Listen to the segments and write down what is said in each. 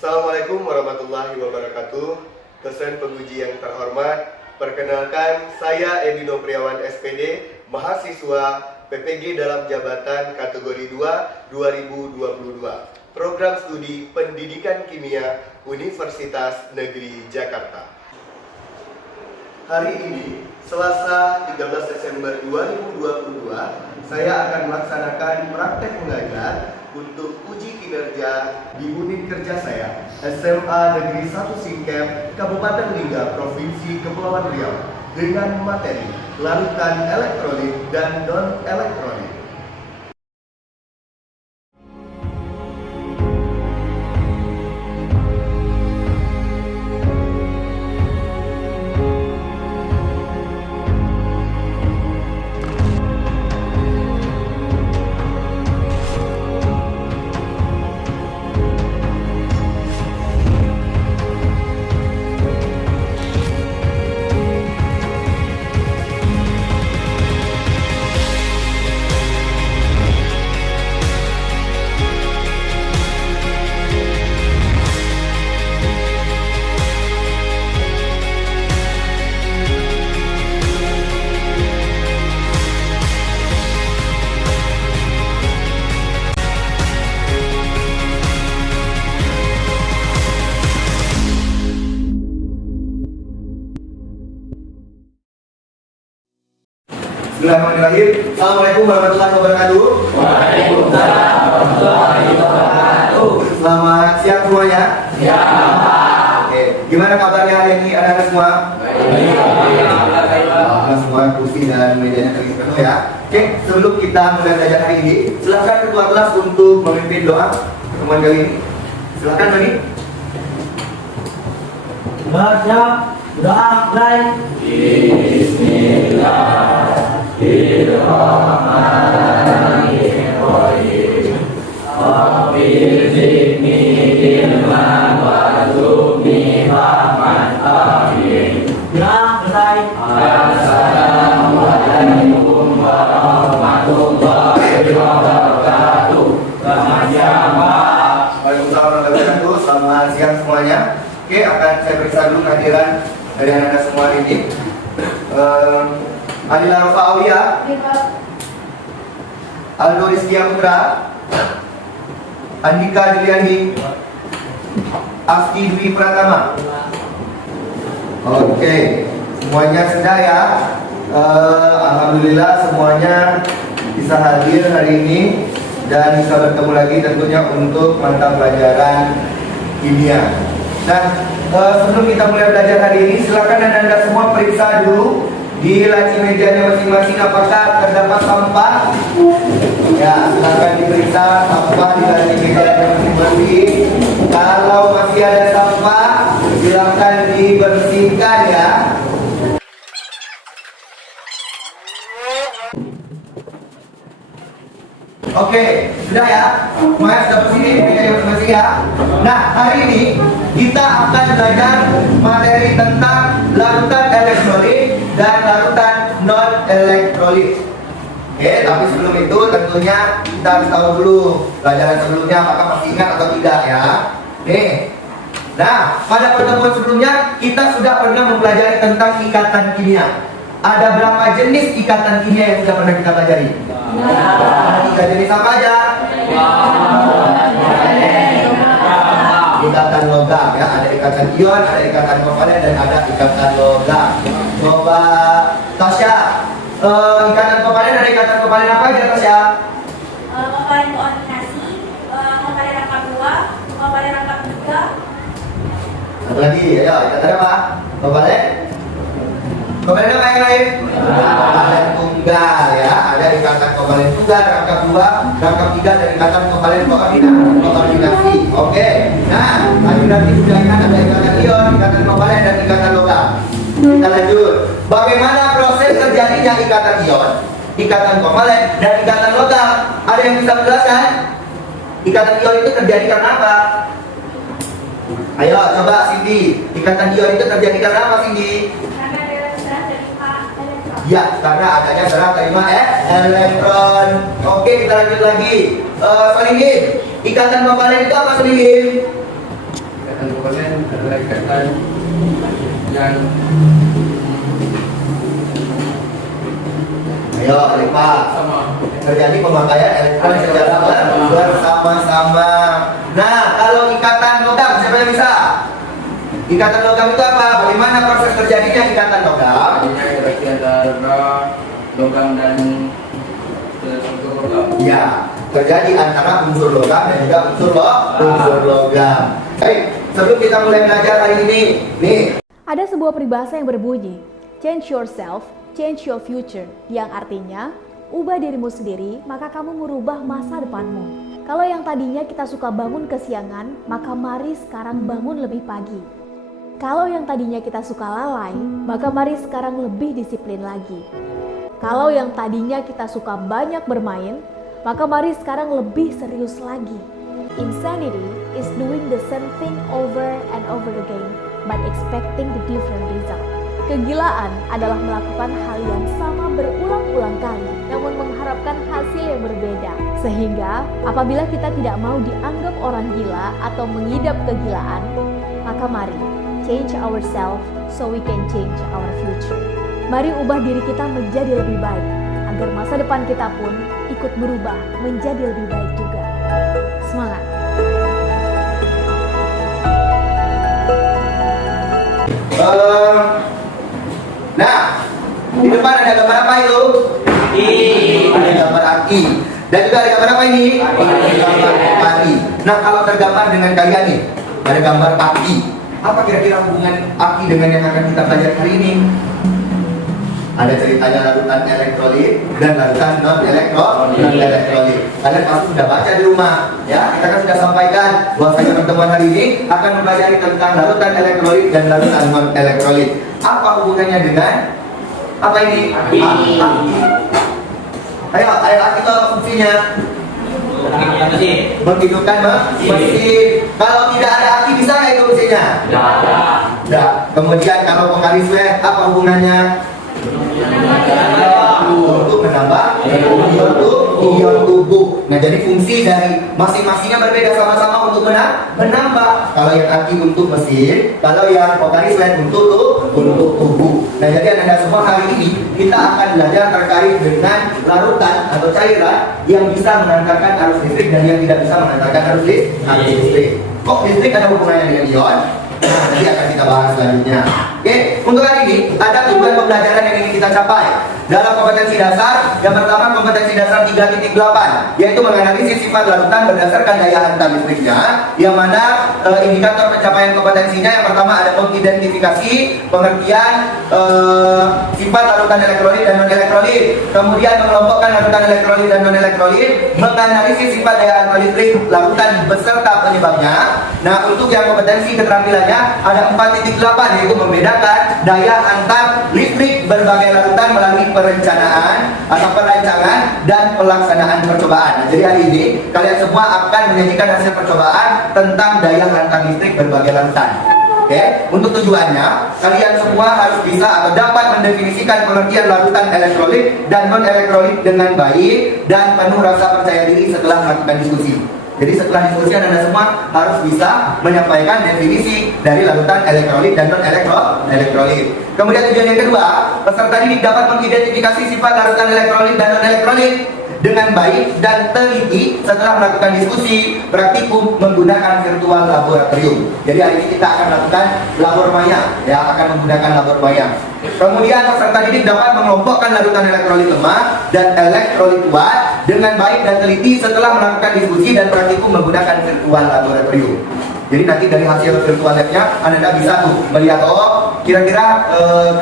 Assalamualaikum warahmatullahi wabarakatuh. Dosen penguji yang terhormat, perkenalkan saya Edino Priawan SPD, mahasiswa PPG dalam jabatan kategori 2 2022, program studi Pendidikan Kimia Universitas Negeri Jakarta. Hari ini, Selasa 13 Desember 2022, saya akan melaksanakan praktek mengajar untuk uji kinerja di unit kerja saya, SMA Negeri 1 Singkep, Kabupaten Lingga, Provinsi Kepulauan Riau, dengan materi larutan elektrolit dan non-elektrolit. Bismillahirrahmanirrahim. Assalamualaikum warahmatullahi wabarakatuh. Waalaikumsalam warahmatullahi wabarakatuh. Selamat siang semuanya. Siang, Pak. Oke, gimana kabarnya hari ini anak-anak semua? Alhamdulillah semua kursi dan mejanya terisi penuh ya. Oke, sebelum kita mulai belajar hari ini, silakan ketua kelas untuk memimpin doa pertemuan kali ini. Silakan Bani. Baca doa mulai. Bismillahirrahmanirrahim. Rabbil zidni ilman warzuqni fahman amin. Gerak mulai. Assalamualaikum warahmatullahi wabarakatuh. Selamat siang, Pak. Waalaikumsalam warahmatullahi wabarakatuh. Selamat siang semuanya. Oke, akan saya periksa dulu kehadiran dari anak-anak semua hari ini. Adila Rofa Aulia, Aldo Rizkia Putra, Andika Juliani, Afki Dwi Pratama. Oke, semuanya sudah ya. Alhamdulillah semuanya bisa hadir hari ini dan bisa bertemu lagi tentunya untuk mata pelajaran kimia. Nah, sebelum kita mulai belajar hari ini, silakan anda semua periksa dulu di laci mejanya masing-masing apakah terdapat sampah. Ya, silakan diperiksa sampah di laci mejanya masing-masing. Kalau masih ada sampah, silakan dibersihkan ya. Oke, sudah ya. Semuanya sudah bersih mejanya masing-masing ya. Nah, hari ini kita akan belajar materi tentang larutan elektrolit dan larutan non-elektrolit. Oke, tapi sebelum itu tentunya kita harus tahu dulu pelajaran sebelumnya apakah masih ingat atau tidak ya. Oke. Nah, pada pertemuan sebelumnya kita sudah pernah mempelajari tentang ikatan kimia. Ada berapa jenis ikatan kimia yang sudah pernah kita pelajari? Ada 3 jenis apa aja? Ikatan logam ya, ada ikatan ion, ada ikatan kovalen dan ada ikatan logam. Coba Tasya, ikatan kovalen ada ikatan kovalen apa aja Tasya? Kovalen koordinasi, kovalen rangkap 2, kovalen rangkap 3. Satu lagi, ya, ikatan apa? Kovalen? Kovalen apa yang lain? Kovalen tunggal ya, ada ikatan kovalen tunggal, rangkap 2, rangkap 3 dan ikatan kovalen koordinasi. Oke. Nah, tadi berarti sudah ingat ada ikatan ion, ikatan kovalen dan ikatan logam. Kita lanjut. Bagaimana proses terjadinya ikatan ion, ikatan kovalen dan ikatan logam? Ada yang bisa menjelaskan? Ikatan ion itu terjadi karena apa? Ayo coba Cindy. Ikatan ion itu terjadi karena apa Cindy? Karena ada serang dari elektron. Ya, karena adanya serang terima elektron. Oke, kita lanjut lagi. Solingin, ikatan kovalen itu apa Solingin? ikatan yang Ayo, Pak. sama. Terjadi pemakaian elektron secara bersama-sama. Nah, kalau ikatan logam, siapa yang bisa? Ikatan logam itu apa? Bagaimana proses terjadinya ikatan logam? Artinya interaksi antara logam dan unsur logam. Ya, terjadi antara unsur logam dan juga unsur logam. Baik, sebelum kita mulai belajar hari ini, nih. Ada sebuah peribahasa yang berbunyi, change yourself, change your future, yang artinya, ubah dirimu sendiri, maka kamu merubah masa depanmu. Kalau yang tadinya kita suka bangun kesiangan, maka mari sekarang bangun lebih pagi. Kalau yang tadinya kita suka lalai, maka mari sekarang lebih disiplin lagi. Kalau yang tadinya kita suka banyak bermain, maka mari sekarang lebih serius lagi. Insanity is doing the same thing over and over again, but expecting the different result. Kegilaan adalah melakukan hal yang sama berulang-ulang kali, namun mengharapkan hasil yang berbeda. Sehingga, apabila kita tidak mau dianggap orang gila atau mengidap kegilaan, maka mari change ourselves so we can change our future. Mari ubah diri kita menjadi lebih baik, agar masa depan kita pun ikut berubah menjadi lebih baik juga. Semangat! Nah, di depan ada gambar apa itu? Ada gambar aki. Dan juga ada gambar apa ini? Gambar aki. Nah, kalau tergambar dengan kalian nih, ada gambar aki. Apa kira-kira hubungan aki dengan yang akan kita belajar hari ini? Ada ceritanya larutan elektrolit dan larutan non elektrolit. Kalian pasti sudah baca di rumah, ya. Kita kan sudah sampaikan bahwasanya pertemuan hari ini akan mempelajari tentang larutan elektrolit dan larutan non elektrolit. Apa hubungannya dengan apa ini? Aki. Ayo, aki itu apa fungsinya? Menghidupkan mesin. Kalau tidak ada aki bisa nggak itu fungsinya? Tidak. Kemudian kalau vokalis web apa hubungannya? Untuk menambah ion tubuh. Nah, jadi fungsi dari masing-masingnya berbeda, sama-sama untuk menambah. Kalau yang aki untuk mesin, kalau yang vokalis lain untuk tubuh. Nah, jadi Anda semua hari ini kita akan belajar terkait dengan larutan atau cairan yang bisa mengantarkan arus listrik dan yang tidak bisa mengantarkan arus listrik. Kok listrik ada hubungannya dengan ion? Nah, nanti akan kita bahas selanjutnya. Oke, untuk hari ini ada tujuan pembelajaran yang ingin kita capai. Dalam kompetensi dasar, yang pertama kompetensi dasar 3.8, yaitu menganalisis sifat larutan berdasarkan daya hantar listriknya, yang mana indikator pencapaian kompetensinya yang pertama ada mengidentifikasi pengertian sifat larutan elektrolit dan non elektrolit, kemudian mengelompokkan larutan elektrolit dan non elektrolit, menganalisis sifat daya hantar listrik larutan beserta penyebabnya. Nah, untuk yang kompetensi keterampilannya ada 4.8, yaitu membedakan daya hantar listrik berbagai larutan melalui perencanaan atau perancangan dan pelaksanaan percobaan. Nah, jadi hari ini kalian semua akan menyajikan hasil percobaan tentang daya hantar listrik berbagai larutan. Oke, untuk tujuannya kalian semua harus bisa atau dapat mendefinisikan pengertian larutan elektrolit dan non elektrolit dengan baik dan penuh rasa percaya diri setelah melakukan diskusi. Jadi setelah diskusi Anda semua harus bisa menyampaikan definisi dari larutan elektrolit dan non elektrolit. Kemudian tujuan yang kedua, peserta didik dapat mengidentifikasi sifat larutan elektrolit dan non elektrolit dengan baik dan teliti setelah melakukan diskusi praktikum menggunakan virtual laboratorium. Jadi hari ini kita akan melakukan labor maya, ya, akan menggunakan labor maya. Kemudian peserta didik dapat mengelompokkan larutan elektrolit lemah dan elektrolit kuat dengan baik dan teliti setelah melakukan diskusi dan praktikum menggunakan virtual laboratorium. Jadi nanti dari hasil virtual labnya Anda bisa tuh melihat, oh kira-kira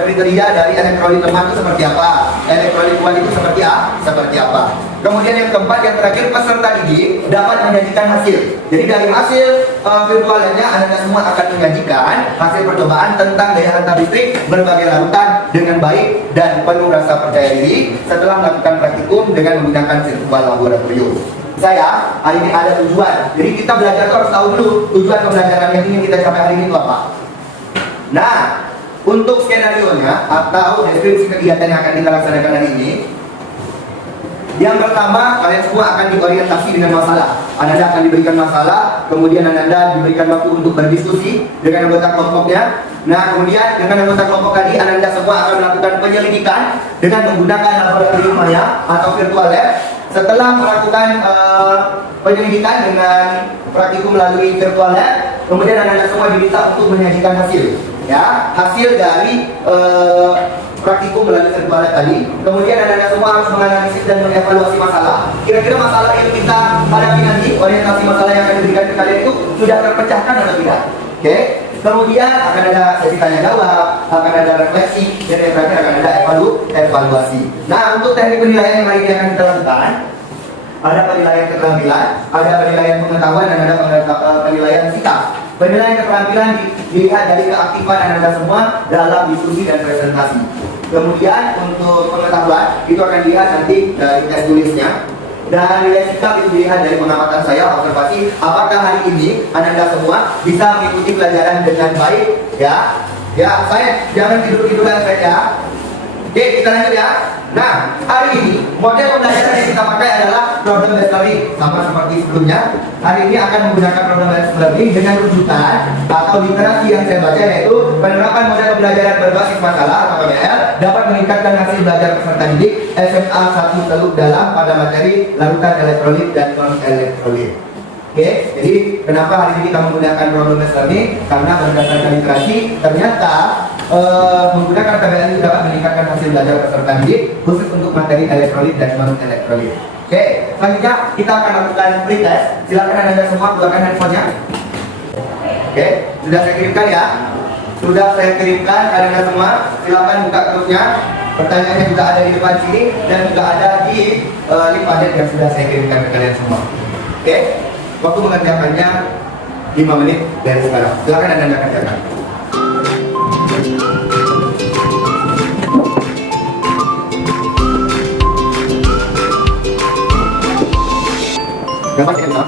kriteria dari elektrolit lemah itu seperti apa, elektrolit kuat itu seperti apa. Kemudian yang keempat, yang terakhir, peserta didik dapat menyajikan hasil. Jadi dari hasil virtual labnya Anda semua akan menyajikan hasil percobaan tentang daya hantar listrik berbagai larutan dengan baik dan penuh rasa percaya diri setelah melakukan praktikum dengan menggunakan virtual laboratorium. Saya hari ini ada tujuan. Jadi kita belajar itu harus tahu dulu tujuan pembelajaran yang ingin kita capai hari ini itu apa. Nah, untuk skenario nya atau deskripsi kegiatan yang akan kita laksanakan hari ini, Yang pertama, kalian semua akan diorientasi dengan masalah. Anda akan diberikan masalah, kemudian Anda diberikan waktu untuk berdiskusi dengan anggota kelompoknya. Nah, kemudian dengan anggota kelompok tadi, Anda semua akan melakukan penyelidikan dengan menggunakan laboratorium maya atau virtual lab. Setelah melakukan penyelidikan dengan praktikum melalui virtual lab, kemudian Anda semua diminta untuk menyajikan hasil, ya, hasil dari praktikum melalui virtual lab tadi. Kemudian Anda semua harus menganalisis dan mengevaluasi masalah. Kira-kira masalah yang kita hadapi nanti, orientasi masalah yang akan diberikan ke kalian itu sudah terpecahkan atau tidak? Oke. Kemudian akan ada sesi tanya jawab, akan ada refleksi, dan yang terakhir akan ada evaluasi. Nah, untuk teknik penilaian yang hari ini akan kita lakukan, ada penilaian keterampilan, ada penilaian pengetahuan, dan ada penilaian sikap. Penilaian keterampilan dilihat dari keaktifan Anda semua dalam diskusi dan presentasi. Kemudian untuk pengetahuan itu akan dilihat nanti dari tes tulisnya. Dan nilai sikap itu dilihat dari pengamatan saya, observasi, apakah hari ini Anda semua bisa mengikuti pelajaran dengan baik, ya. Ya, saya jangan tidur-tiduran saja. Oke, kita lanjut ya. Nah, hari ini model pembelajaran yang kita pakai adalah problem based learning, sama seperti sebelumnya. Hari ini akan menggunakan problem based learning dengan rujukan atau literasi yang saya baca, yaitu penerapan model pembelajaran berbasis masalah atau PBL dapat meningkatkan hasil belajar peserta didik SMA 1 Teluk Dalam pada materi larutan elektrolit dan non elektrolit. Oke, jadi kenapa hari ini kita menggunakan problem based learning? Karena berdasarkan literasi ternyata menggunakan PBL itu dapat meningkatkan hasil belajar peserta didik khusus untuk materi elektrolit dan non elektrolit. Oke, selanjutnya kita akan lakukan pretest. Silakan Anda semua keluarkan handphonenya. Oke, sudah saya kirimkan ya. Sudah saya kirimkan Anda semua. Silakan buka grupnya. Pertanyaannya juga ada di depan sini dan juga ada di link padat yang sudah saya kirimkan ke kalian semua. Oke, waktu mengerjakannya 5 menit dari sekarang. Silakan Anda kerjakan. Gambar kita.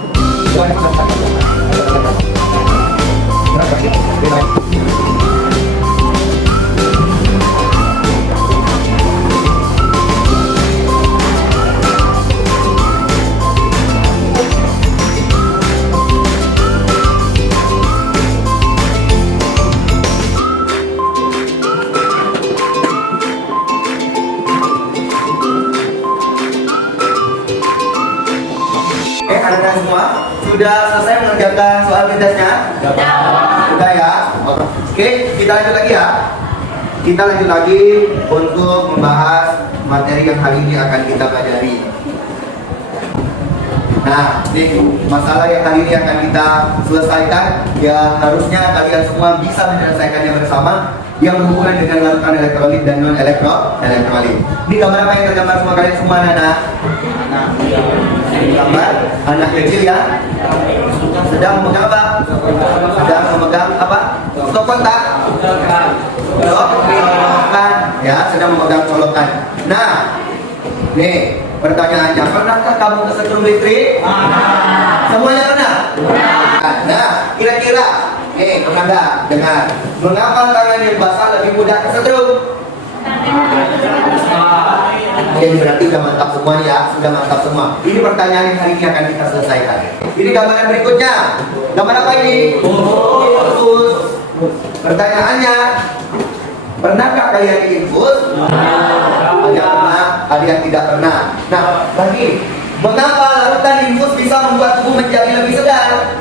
Anda semua sudah selesai mengerjakan soal pretestnya? Sudah ya? Oke, kita lanjut lagi ya. Kita lanjut lagi untuk membahas materi yang hari ini akan kita pelajari. Nah, ini masalah yang hari ini akan kita selesaikan, yang harusnya kalian semua bisa menyelesaikannya bersama, yang berhubungan dengan larutan elektrolit dan non elektrolit. Ini gambar apa yang tergambar semua kalian semua, anak-anak? Gambar anak kecil ya, sedang memegang apa? Sedang memegang apa? Stop kontak. Colokan, ya, sedang memegang colokan. Nah, nih pertanyaannya, pernahkah kamu kesetrum listrik? Semuanya pernah? Nah, kira-kira, pernah nggak dengar? Mengapa tangan yang basah lebih mudah kesetrum? Jadi berarti sudah mantap semua ya, sudah mantap semua. Ini pertanyaan yang hari ini akan kita selesaikan. Ini gambaran berikutnya. Gambar apa ini? Infus. Pertanyaannya, pernahkah kalian diinfus? Ada yang pernah, ada yang tidak pernah. Nah, lagi, mengapa larutan infus bisa membuat tubuh menjadi lebih segar?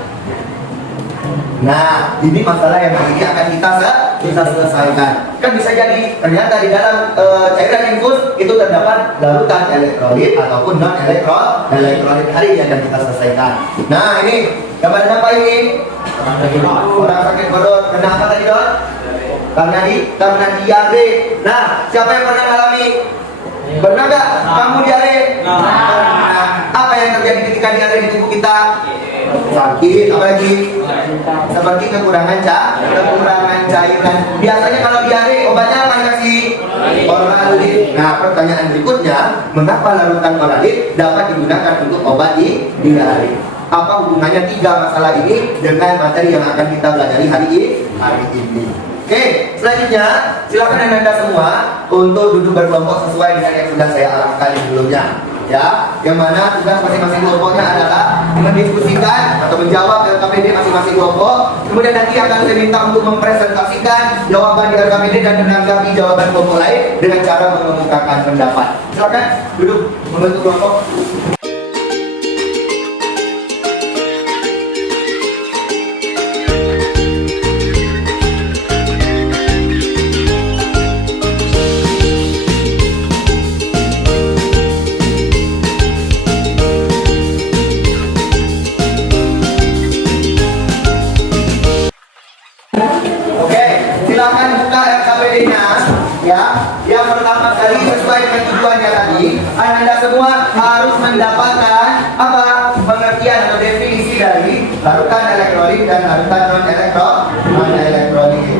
Nah, ini masalah yang hari ini akan kita selesaikan. Kan bisa jadi ternyata di dalam cairan infus itu terdapat larutan elektrolit ataupun non elektrolit. Hari ini akan kita selesaikan. Nah, ini gambaran apa ini? Orang sakit perut. Kenapa tadi, Don? Karena diare. Nah, siapa yang pernah alami? Pernah nggak kamu diare? Nah, apa yang terjadi ketika diare di tubuh kita? Sakit, apalagi seperti kekurangan cairan. Biasanya kalau diare obatnya apa dikasih? Oralit. Nah, pertanyaan berikutnya, mengapa larutan oralit dapat digunakan untuk obat diare? Apa hubungannya tiga masalah ini dengan materi yang akan kita pelajari hari ini? Oke, selanjutnya silakan Anda semua untuk duduk berkelompok sesuai dengan yang sudah saya arahkan sebelumnya. ya, yang mana tugas masing-masing kelompoknya adalah mendiskusikan atau menjawab LKPD masing-masing kelompok. Kemudian nanti akan saya minta untuk mempresentasikan jawaban di LKPD dan menanggapi jawaban kelompok lain dengan cara mengemukakan pendapat. Silakan duduk membentuk kelompok. Silakan buka LKPD-nya, ya. Yang pertama kali sesuai dengan tujuannya tadi, Anda semua harus mendapatkan apa? Pengertian atau definisi dari larutan elektrolit dan larutan non elektrolit.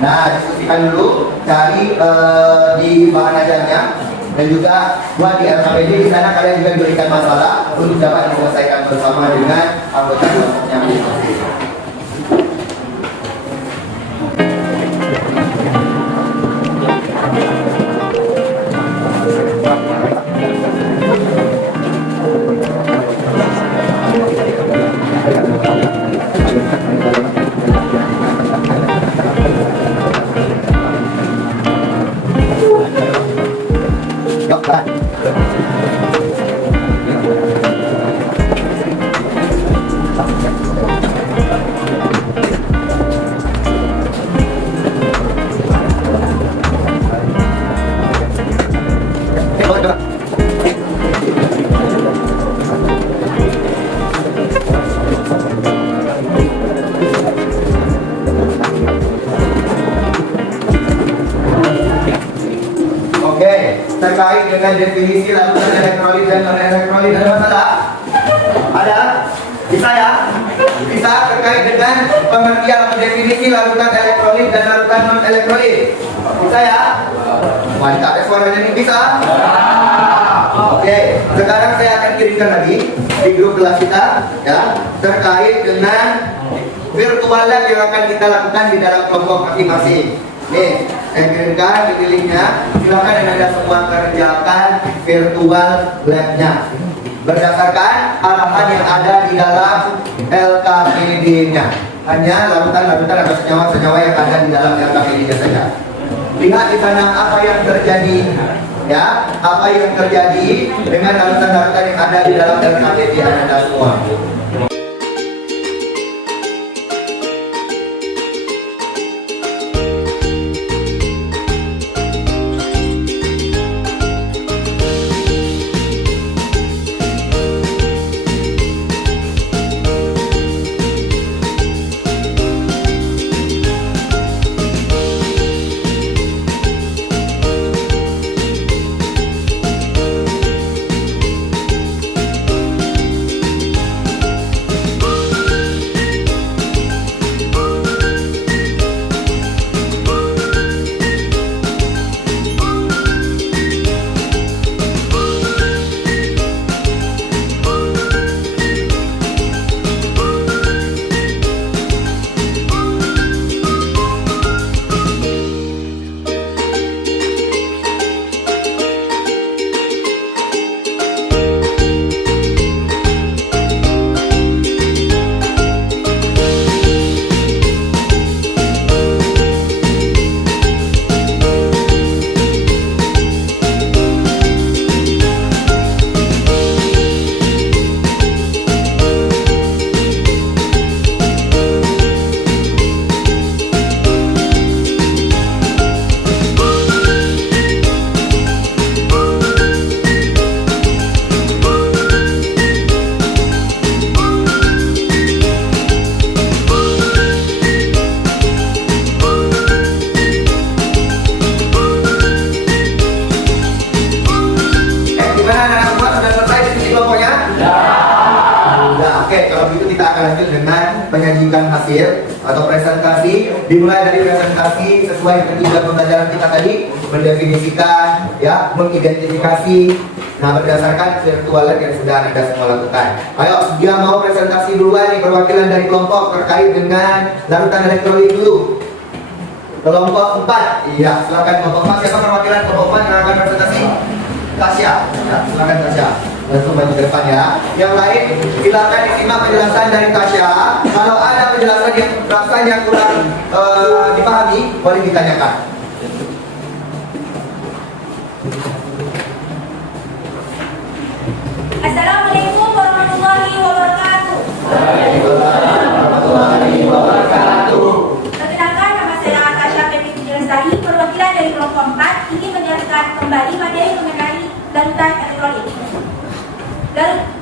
Nah, diskusikan dulu, cari di bahan ajarnya dan juga buat di LKPD. Di sana kalian juga diberikan masalah untuk dapat diselesaikan bersama dengan anggota kelompoknya masing-masing. Terkait dengan definisi larutan elektrolit dan non elektrolit, ada masalah? Ada? Bisa ya? Bisa terkait dengan pengertian atau definisi larutan elektrolit dan larutan non elektrolit? Bisa ya? Mantap, ada suaranya nih, bisa? Oke, sekarang saya akan kirimkan lagi di grup kelas kita, ya, terkait dengan virtual lab yang akan kita lakukan di dalam kelompok masing-masing. Nih, saya kirimkan di linknya. Silakan Anda semua kerjakan virtual lab-nya berdasarkan arahan yang ada di dalam LKPD-nya. Hanya larutan-larutan atau senyawa-senyawa yang ada di dalam LKPD-nya saja. Lihat di sana apa yang terjadi, ya, apa yang terjadi dengan larutan-larutan yang ada di dalam LKPD Anda semua. menyajikan hasil atau presentasi, dimulai dari presentasi sesuai dengan tujuan pembelajaran kita tadi, mendefinisikan, ya, mengidentifikasi. Nah, berdasarkan virtual lab yang sudah Anda semua lakukan. Ayo, dia mau presentasi duluan nih, perwakilan dari kelompok terkait dengan larutan elektrolit dulu. Kelompok 4, iya, silakan kelompok 4. Siapa perwakilan kelompok 4 yang akan presentasi? Tasya. Ya, silakan Tasya. Langsung maju ke depan ya. Yang lain silakan disimak penjelasan dari Tasya. Kalau ada penjelasan yang rasanya kurang dipahami, boleh ditanyakan. Assalamualaikum warahmatullahi wabarakatuh. Perkenalkan, nama saya Tasya Pepiti Lestari, perwakilan dari kelompok 4, ingin menjelaskan kembali materi mengenai larutan elektrolit.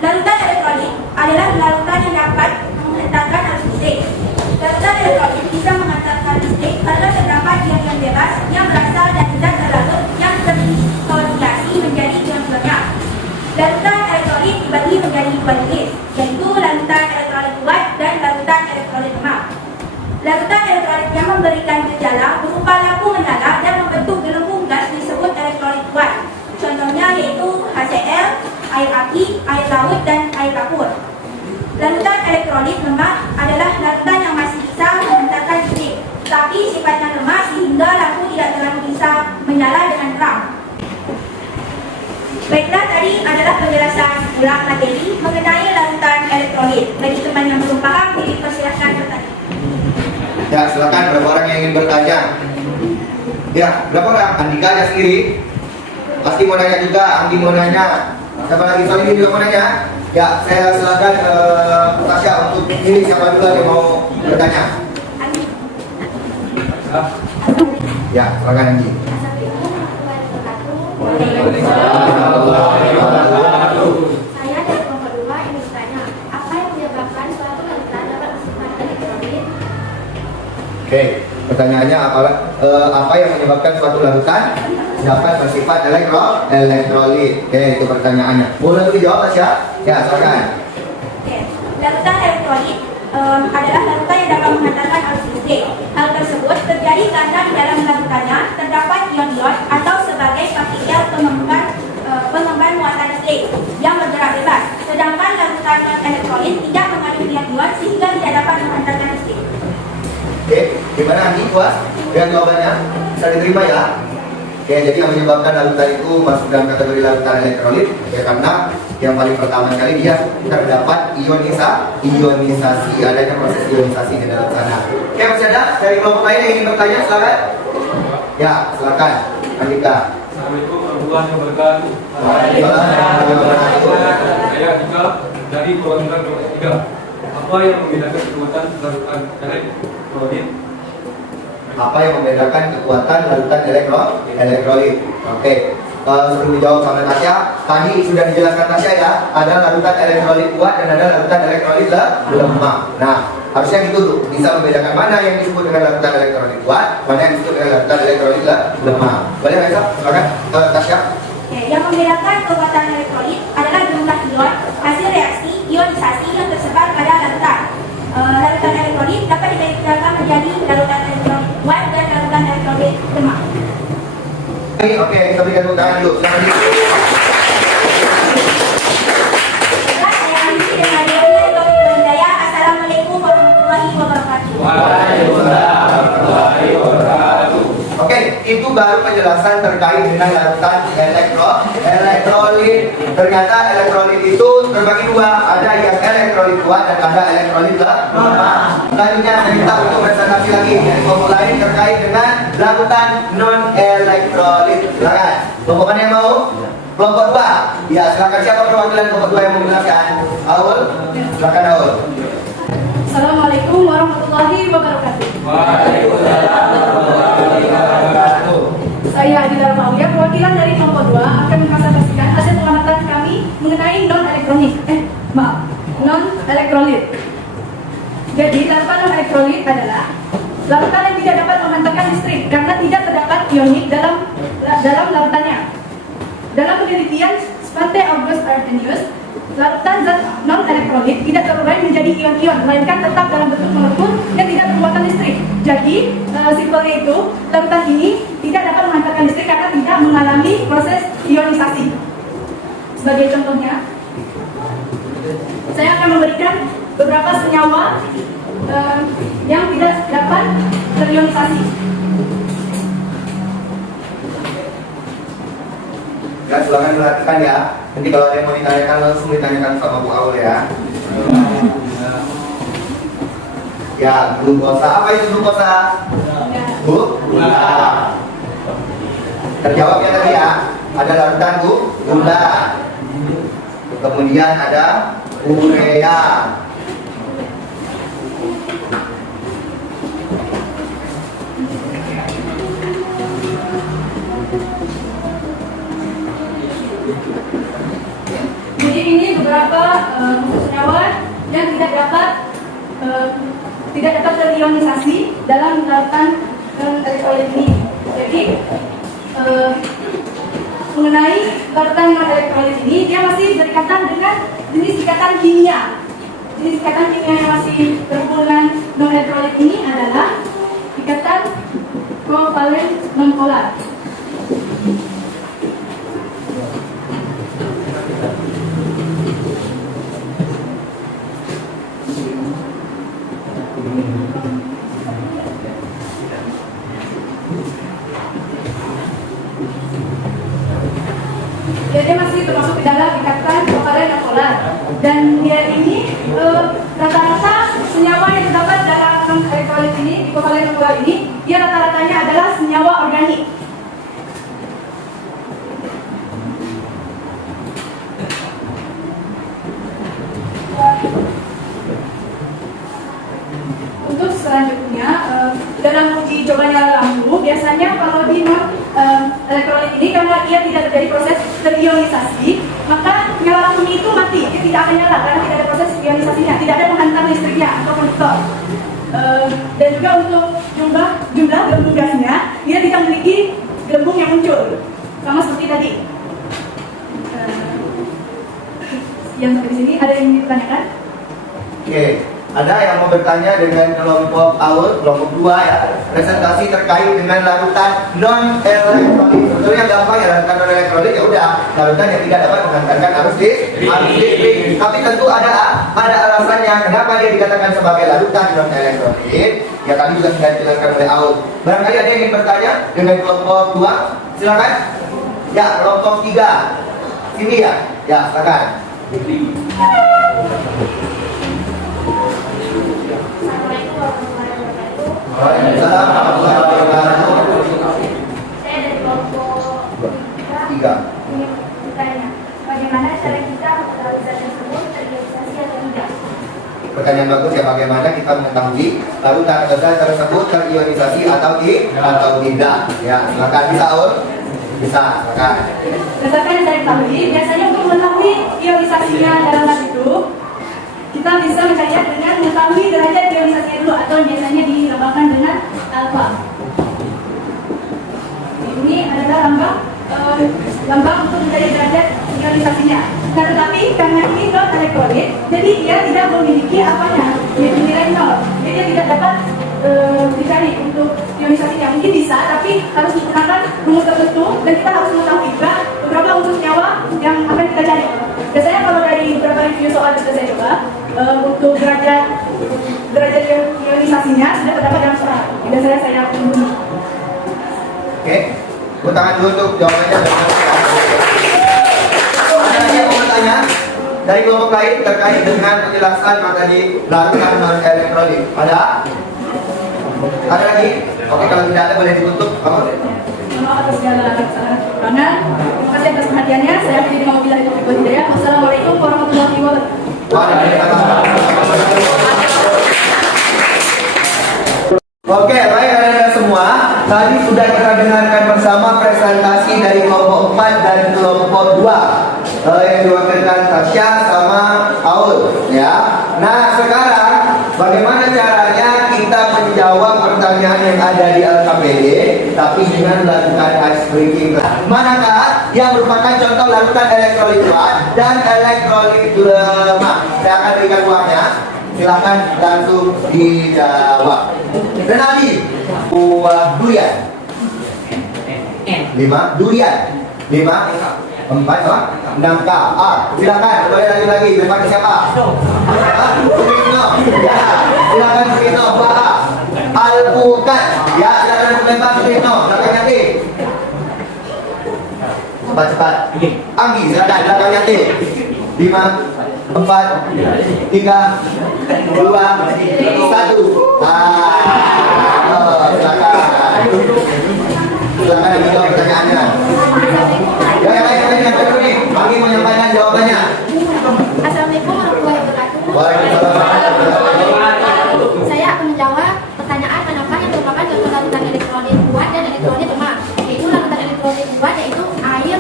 Larutan elektrolit adalah larutan yang dapat menghantarkan arus listrik. Larutan elektrolit bisa menghantarkan listrik karena terdapat ion-ion bebas yang berasal dari zat terlarut yang terkonjugasi menjadi ion-ionnya. Larutan elektrolit dibagi menjadi dua jenis, yaitu larutan elektrolit kuat dan larutan elektrolit lemah. Larutan elektrolit yang memberikan gejala berupa lampu menyala dan membentuk gelembung gas disebut elektrolit kuat. Contohnya yaitu HCl, air api, air laut, dan air kapur. Larutan elektrolit lemah adalah larutan yang masih bisa menghantarkan listrik, tapi sifatnya lemah sehingga lampu tidak terlalu bisa menyala dengan terang. Baiklah, tadi adalah penjelasan ulang materi mengenai larutan elektrolit. Bagi teman yang belum paham, dipersilakan bertanya. Ya, silakan berapa orang yang ingin bertanya? Ya, berapa orang? Andika aja sendiri. Pasti mau nanya juga, Andi mau nanya. Siapa lagi? Soalnya juga mau nanya. Ya, saya silakan Tasya untuk pilih siapa dulu yang mau bertanya. Andi. Ya, silakan Andi. Saya dari kelompok 2 ingin bertanya, apa yang menyebabkan suatu larutan dapat bersifat elektrolit? Oke, pertanyaannya apa yang menyebabkan suatu larutan dapat bersifat elektrolit? Oke, itu pertanyaannya. Boleh untuk dijawab Tasya? Ya, silakan. Oke. Larutan elektrolit adalah larutan yang dapat menghantarkan arus listrik. Hal tersebut terjadi karena di dalam larutannya terdapat ion-ion atau sebagai partikel pengemban muatan listrik yang bergerak bebas. Sedangkan larutan non-elektrolit tidak mengandung ion-ion sehingga tidak dapat menghantarkan listrik. Oke, gimana Andi puas dengan jawabannya? Bisa diterima ya? Oke, jadi yang menyebabkan larutan itu masuk dalam kategori larutan elektrolit ya karena yang paling pertama sekali dia terdapat ionisasi, adanya proses ionisasi di dalam sana. Oke, masih ada dari kelompok lain yang ingin bertanya? Silakan. Ya, silakan Andika. Assalamualaikum warahmatullahi wabarakatuh. Saya Andika dari Perwakilan Kelompok 3. Apa yang membedakan kekuatan larutan elektrolit? Apa yang membedakan kekuatan larutan elektrolit? Oke, sebelum dijawab sama Tasya, tadi sudah dijelaskan Tasya ya, ada larutan elektrolit kuat dan ada larutan elektrolit lemah. Nah, harusnya gitu tuh, bisa membedakan mana yang disebut dengan larutan elektrolit kuat, mana yang disebut dengan larutan elektrolit lemah. Boleh Raisa? Silakan Tasya. Oke, yang membedakan kekuatan elektrolit adalah jumlah ion hasil reaksi ionisasi yang tersebar pada larutan. Larutan elektrolit dapat dibedakan menjadi larutan elektrolit kuat dan larutan elektrolit lemah. Oke, kita berikan tepuk tangan dulu. Saya Andi dengan Yonya Yogi Bandaya. Assalamualaikum warahmatullahi wabarakatuh. Oke, itu baru penjelasan terkait dengan larutan elektrolit. Ternyata elektrolit itu terbagi dua, ada yang elektrolit kuat dan ada elektrolit lemah. Selanjutnya saya minta untuk presentasi lagi dari kelompok lain terkait dengan larutan non elektrolit. Silakan. Kelompok mana yang mau? Kelompok 2. Ya, silakan siapa perwakilan kelompok 2 yang mau menjelaskan? Aul. Silakan Aul. Assalamualaikum warahmatullahi wabarakatuh. Saya Adila Mawiyah, perwakilan dari kelompok 2 akan mempresentasikan hasil pengamatan kami mengenai non-elektrolit. Jadi, larutan non-elektrolit adalah larutan yang tidak dapat menghantarkan listrik karena tidak terdapat ionik dalam larutannya. Dalam penelitian Svante August Arrhenius, larutan zat non-elektrolit tidak terurai menjadi ion-ion, melainkan tetap dalam bentuk molekul yang tidak bermuatan listrik. Jadi, simpelnya itu, larutan ini tidak dapat menghantarkan listrik karena tidak mengalami proses ionisasi. Sebagai contohnya, saya akan memberikan beberapa senyawa yang tidak dapat terionisasi. Ya, silakan perhatikan ya. Nanti kalau ada yang mau ditanyakan langsung ditanyakan sama Bu Aul ya. Ya, glukosa. Apa itu glukosa? Gula. Terjawab ya tadi ya. Ada larutan gula. Kemudian ada urea. Jadi ini beberapa senyawa yang tidak dapat terionisasi dalam larutan elektrolit ini. Jadi mengenai larutan non elektrolit ini, dia masih berkaitan dengan jenis ikatan kimia. Jenis ikatan kimia yang masih berhubungan non elektrolit ini adalah ikatan kovalen non polar. Dia masih termasuk di dalam ikatan kovalen non polar, dan dia ini rata-rata senyawa yang terdapat dalam non elektrolit ini, kovalen non polar ini, dia rata-ratanya adalah senyawa organik. Untuk selanjutnya, dalam uji coba nyala lampu, biasanya kalau di non elektrolit ini, karena ia tidak terjadi proses terionisasi, maka nyala lampunya itu mati, dia tidak akan nyala karena tidak ada proses ionisasinya, tidak ada penghantar listriknya atau konduktor. Dan juga untuk jumlah gelembung gasnya, dia tidak memiliki gelembung yang muncul, sama seperti tadi. Yang sampai di sini ada yang ditanyakan? Oke, ada yang mau bertanya dengan kelompok Aul, kelompok 2 ya. Presentasi terkait dengan larutan non elektrolit. Sebetulnya gampang ya, larutan non elektrolit ya udah larutan yang tidak dapat menghantarkan arus listrik. Tapi tentu ada alasannya kenapa dia dikatakan sebagai larutan non elektrolit. Ya tadi juga sudah dijelaskan oleh Aul. Barangkali ada yang ingin bertanya dengan kelompok 2? Silakan. Ya, kelompok 3. Sini ya. Ya, silakan. Waalaikumsalam warahmatullahi wabarakatuh. Saya dari kelompok 3. ingin bertanya, bagaimana cara kita mengetahui zat tersebut terionisasi atau tidak? Pertanyaan bagus ya, bagaimana kita mengetahui larutan atau zat tersebut terionisasi atau tidak? Ya, silakan. Bisa Aul? Bisa, silakan. Berdasarkan yang saya ketahui, biasanya untuk mengetahui ionisasinya dalam zat itu, kita bisa mencarinya dengan mengetahui derajat ionisasinya dulu, atau biasanya dilambangkan dengan alfa. Ini adalah lambang untuk mencari derajat ionisasinya. Nah, tetapi karena ini non elektrolit, jadi dia tidak memiliki apanya, yaitu nilai nol. Jadi dia tidak dapat dicari untuk ionisasinya. Mungkin bisa, tapi harus menggunakan rumus tertentu, dan kita harus mengetahui juga beberapa unsur senyawa yang akan kita cari. Biasanya kalau dari beberapa review soal yang saya coba, untuk derajat ionisasinya sudah terdapat dalam surat. Biasanya saya menghubungi. Oke, tepuk tangan dulu untuk jawabannya. Ada lagi yang mau bertanya dari kelompok lain terkait dengan penjelasan materi larutan non elektrolit? Ada? Ada lagi? Oke, kalau tidak ada boleh ditutup. Mohon maaf atas segala kesalahan kekurangan. Terima kasih atas perhatiannya. Saya Fitri Maubilah Taufiq wal Hidayah. Wassalamualaikum warahmatullahi wabarakatuh. Oke, baik anak-anak semua. Tadi sudah kita dengarkan bersama presentasi dari kelompok 4 dan kelompok 2 yang diwakilkan Tasya sama Aul, ya. Nah, sekarang bagaimana caranya kita menjawab pertanyaan yang ada di LKPD tapi dengan melakukan ice breaking? Manakah yang merupakan contoh larutan elektrolit kuat dan elektrolit lemah? Saya akan berikan uangnya. Silahkan langsung dijawab. Renaldi, buah durian. 5 durian. 5 4 6 K. Silakan, boleh lagi. Berapa siapa? Sukino. Ya, silakan Sukino. Alpukat. Ya, silakan lempar Sukino. Silakan nanti. Cepat-cepat. Anggi, silakan. Belakang Yati. 5, 4, 3, 2, 1. Silakan. Silakan dijawab pertanyaannya. Ya, yang lain yang kedua nih. Anggi menyampaikan jawabannya. Assalamualaikum warahmatullahi wabarakatuh. Waalaikumsalam. Saya akan menjawab pertanyaan manakah yang merupakan contoh larutan elektrolit kuat dan elektrolit lemah. Yaitu larutan elektrolit kuat yaitu air,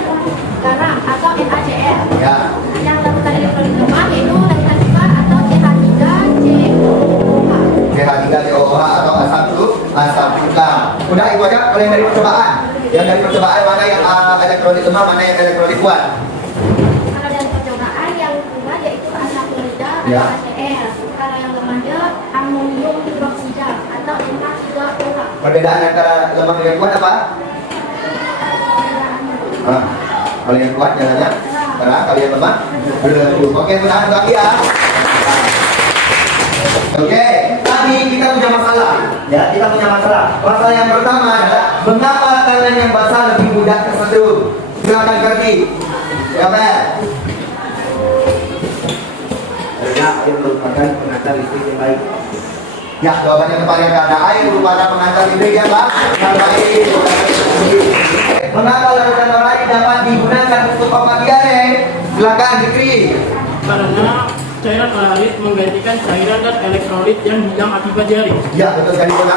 garam atau NaCl. Ya. Yang larutan elektrolit lemah yaitu larutan sifar atau CH3COOH. CH3COOH atau asam hitam. Udah itu aja. Kalau yang dari percobaan, mana yang elektrolit lemah, mana yang elektrolit kuat? Kalau dari percobaan yang kuat yaitu asam klorida Ya. atau HCl. Kalau yang lemahnya amonium hidroksida atau NH3OH. Perbedaan antara lemah dengan kuat apa? Kalau yang kuat jalannya terang, kalau yang lemah belum. Oke, tahan lagi ya. Oke, tadi kita punya masalah. Ya, kita punya masalah. Masalah yang pertama adalah mengapa tangan yang basah lebih mudah terseduh? Silakan Kardi. Siapa? Karena air merupakan pengantar listrik yang baik. Ya, jawabannya tepat yang karena air merupakan pengantar listrik yang baik. Mengapa larutan lain dapat digunakan untuk pembagiannya? Silakan Fikri. Karena cairan alarit menggantikan cairan dan elektrolit yang hilang akibat diare. Ya, betul sekali benar.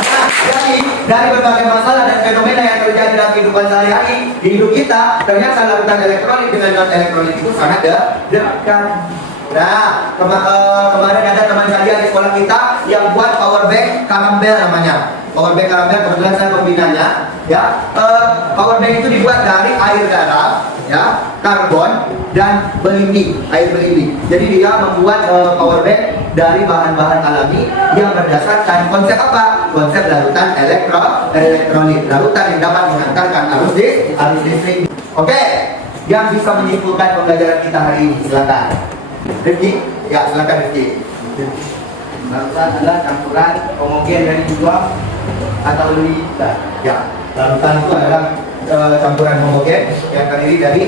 Nah, jadi dari berbagai masalah dan fenomena yang terjadi dalam kehidupan sehari-hari di hidup kita, ternyata larutan elektrolit dengan non elektrolit itu sangat dekat. Nah, kemarin ada teman saya di sekolah kita yang buat power bank karambel namanya. Power bank karambel kebetulan saya pembinanya. Ya, power bank itu dibuat dari air garam, ya, karbon dan belimbing, air belimbing. Jadi dia membuat power bank dari bahan-bahan alami yang berdasarkan konsep apa? Konsep larutan elektrolit, larutan yang dapat mengantarkan arus listrik. Oke, yang bisa menyimpulkan pembelajaran kita hari ini, silakan. Rifki, ya silakan Rifki. Larutan adalah campuran homogen dari dua atau lebih zat. Ya, larutan itu adalah campuran homogen yang terdiri dari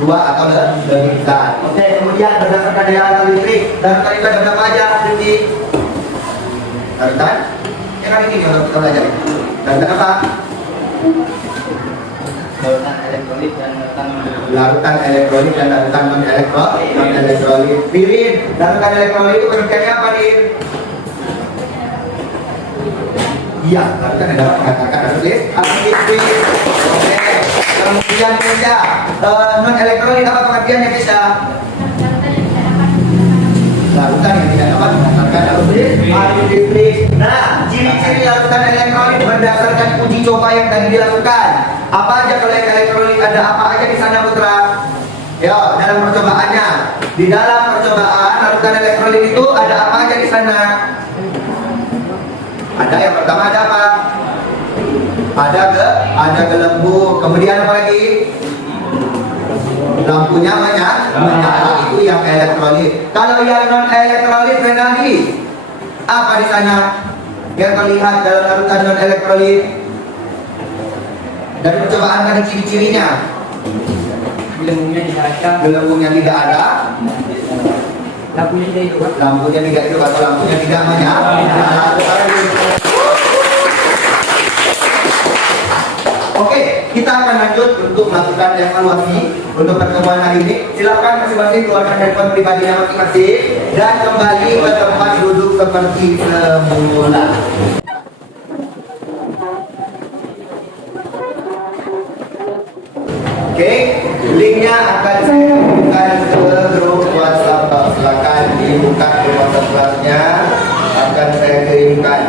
dua atau lebih zat. Oke, kemudian berdasarkan daya arus listrik, larutan itu ada berapa aja, Rifki? Larutan? Yang kali ini kalau kita belajar. Larutan apa? Larutan elektrolit dan Larutan elektrolit dan larutan non elektrolit. Pirin, larutan elektrolit itu pengertiannya apa, Rin? Iya, larutan adalah mengatakan arus listrik. Oke, kemudian Kesha, non elektrolit apa pengertiannya Kesha? Larutan yang tidak dapat mengantarkan arus listrik. Nah, ciri-ciri larutan elektrolit berdasarkan uji coba yang tadi dilakukan. Apa aja kalau yang elektrolit, ada apa aja di sana Putra? Ya, dalam percobaannya. Di dalam percobaan larutan elektrolit itu ada apa aja di sana? Ada yang pertama ada apa? Ada gelembung. Kemudian apa lagi? Lampunya menyala, itu yang elektrolit. Kalau yang non elektrolit Renaldi, apa di sana yang terlihat dalam larutan non elektrolit? Dari percobaan tadi ciri-cirinya. gelembungnya diharapkan Gelembungnya tidak ada, lampunya tidak hidup. lampunya tidak hidup atau lampunya tidak menyala. Oke, kita akan lanjut untuk melakukan evaluasi untuk pertemuan hari ini. Silakan masing-masing keluarkan handphone pribadinya masing-masing dan kembali ke tempat duduk seperti semula. Oke, linknya akan saya buka ke grup WhatsApp. Silakan dibuka ke WhatsApp-nya, akan saya kirimkan.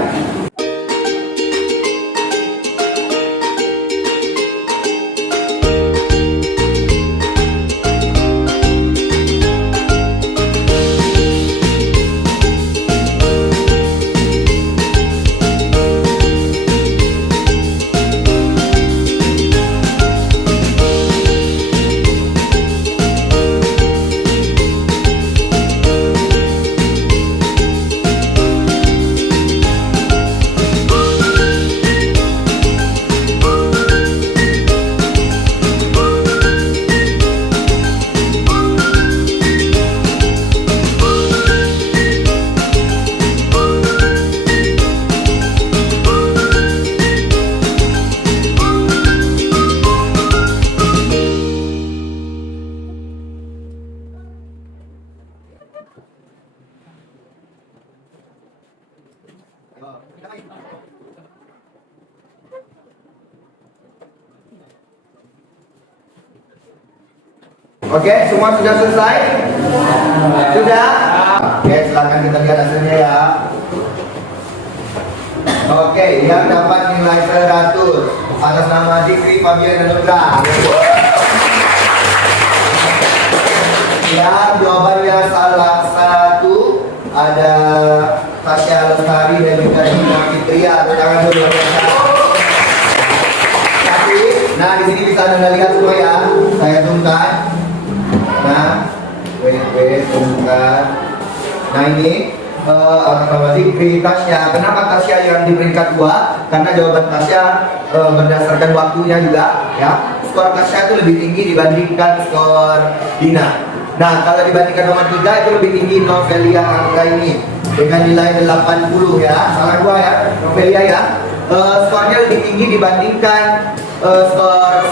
Oke, semua sudah selesai? Sudah? Oke, silakan kita lihat hasilnya ya. Oke, yang dapat nilai 100 atas nama Dikri, Fabian, dan Nugra. Ya, jawabannya salah satu. Ada Tasya Lestari dan juga Dina Fitria. Tangan dulu. Nah, di sini bisa Anda lihat semua ya. Saya tungkan. Nah, tungkan. Nah, ini atas nama Dikri, Tasya. Kenapa Tasya yang di peringkat 2? Karena jawaban Tasya berdasarkan waktunya juga, ya. Skor Tasya itu lebih tinggi dibandingkan skor Dina. Nah, kalau dibandingkan nomor 3 itu lebih tinggi Novelia angka ini dengan nilai 80 ya. Salah 2 ya, Novelia ya. Skornya lebih tinggi dibandingkan skor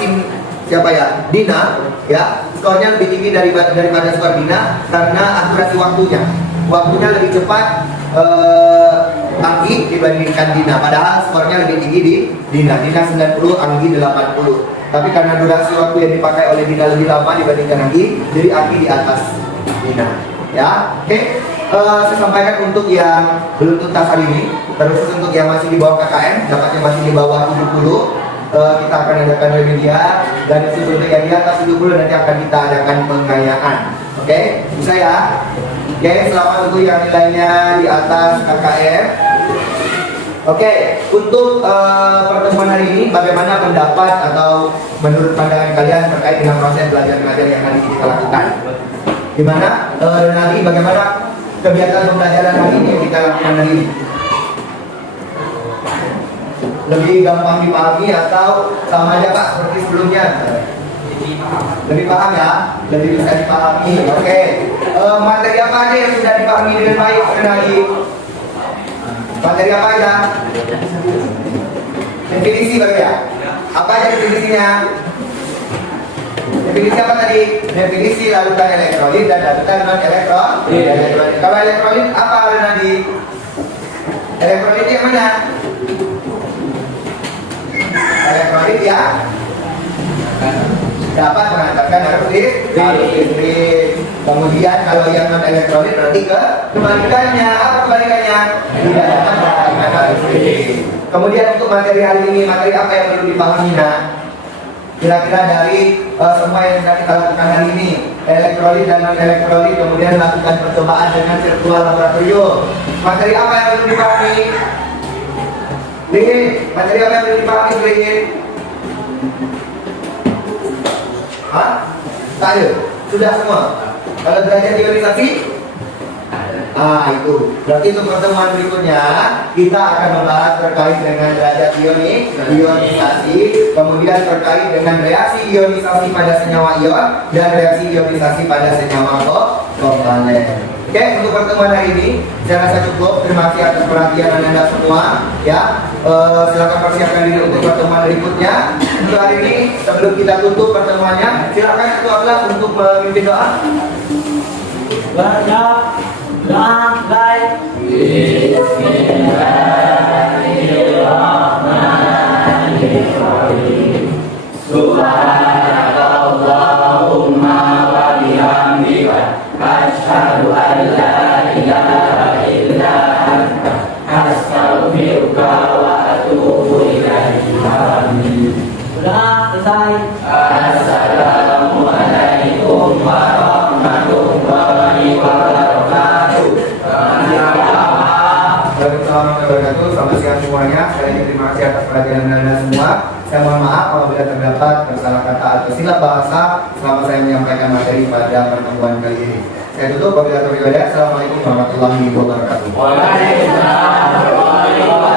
siapa ya? Dina ya. Skornya lebih tinggi daripada skor Dina karena akurasi waktunya. Waktunya lebih cepat Anggi dibandingkan Dina. Padahal skornya lebih tinggi di Dina. Dina 90, Anggi 80. Tapi karena durasi waktu yang dipakai oleh Dina lebih lama dibandingkan Anggi, jadi Anggi di atas Dina. Ya, oke. Saya sampaikan untuk yang belum tuntas hari ini, terus untuk yang masih di bawah KKM, dapatnya masih di bawah 70, kita akan adakan webinar, dan untuk yang di atas 70 nanti akan kita adakan pengayaan. Oke, bisa ya? Oke, selamat untuk yang nilainya di atas KKM. Oke, untuk pertemuan hari ini bagaimana pendapat atau menurut pandangan kalian terkait dengan proses belajar-belajar yang hari ini kita lakukan? Gimana? Nanti bagaimana kegiatan pembelajaran hari ini yang kita lakukan hari ini? Lebih gampang dipahami atau sama aja Pak seperti sebelumnya? Lebih paham ya? Lebih bisa dipahami. Oke. Materi apa aja yang sudah dipahami dengan baik hari? Materi apa aja? Definisi Bapak ya? Apa aja definisinya? Definisi apa tadi? Definisi larutan elektrolit dan larutan non elektrolit. Kalau elektrolit apa tadi? Elektrolit yang mana? Elektrolit ya dapat menghantarkan arus listrik. Kemudian kalau yang non elektrolit berarti kebalikannya. Apa kebalikannya? Tidak dapat menghantarkan arus listrik. Kemudian untuk materi hari ini, materi apa yang perlu dipahami? Nah, kira-kira dari semua yang sudah kita lakukan hari ini, elektrolit dan non elektrolit, kemudian lakukan percobaan dengan virtual laboratorium. Materi apa yang perlu dipahami? Materi apa yang perlu dipahami? Hah? Saya sudah semua. Kalau belajar ionisasi, itu. Berarti untuk pertemuan berikutnya kita akan membahas terkait dengan derajat ionisasi, kemudian terkait dengan reaksi ionisasi pada senyawa ion dan reaksi ionisasi pada senyawa kovalen. Oke, untuk pertemuan hari ini saya rasa cukup. Terima kasih atas perhatian Anda semua. Ya, silakan persiapkan diri untuk pertemuan berikutnya. Untuk hari ini, sebelum kita tutup pertemuannya, silakan ketua kelas untuk memimpin doa. Doa baik. Bismillahirrahmanirrahim. Subhanallahumma wa bihamdika asyhadu an la ilaha illa anta astaghfiruka wa atubu ilaika. Sudah selesai. Assalamualaikum warahmatullahi wabarakatuh. Selamat siang semuanya. Sekali lagi terima kasih atas perhatian Anda semua. Saya mohon maaf apabila terdapat salah kata atau silap bahasa selama saya menyampaikan materi pada pertemuan kali ini. Saya tutup. Wabillahi taufiq wal hidayah. Assalamualaikum warahmatullahi wabarakatuh. Waalaikumsalam.